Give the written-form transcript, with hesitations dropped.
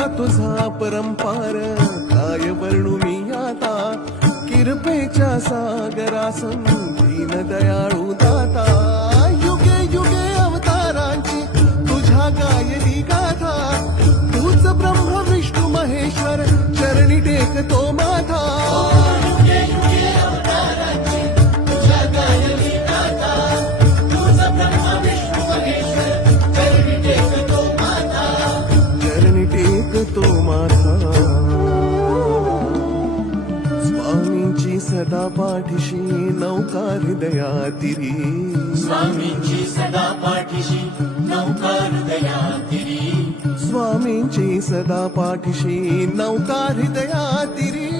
महिमा तुझा परंपार काय वर्णू मी आता किरपेच्या सागरासं दीन दयाळू दाता युगे युगे अवतारांची तुझ्या गायली गाथा तूच ब्रह्म विष्णू महेश्वर चरणी टेकतो माथा तो माथा स्वामींची सदा पाठीशी नौका हृदयातिरी स्वामींची सदा पाठीशी नौका हृदयातिरी स्वामींची सदा पाठीशी नौका हृदयातिरी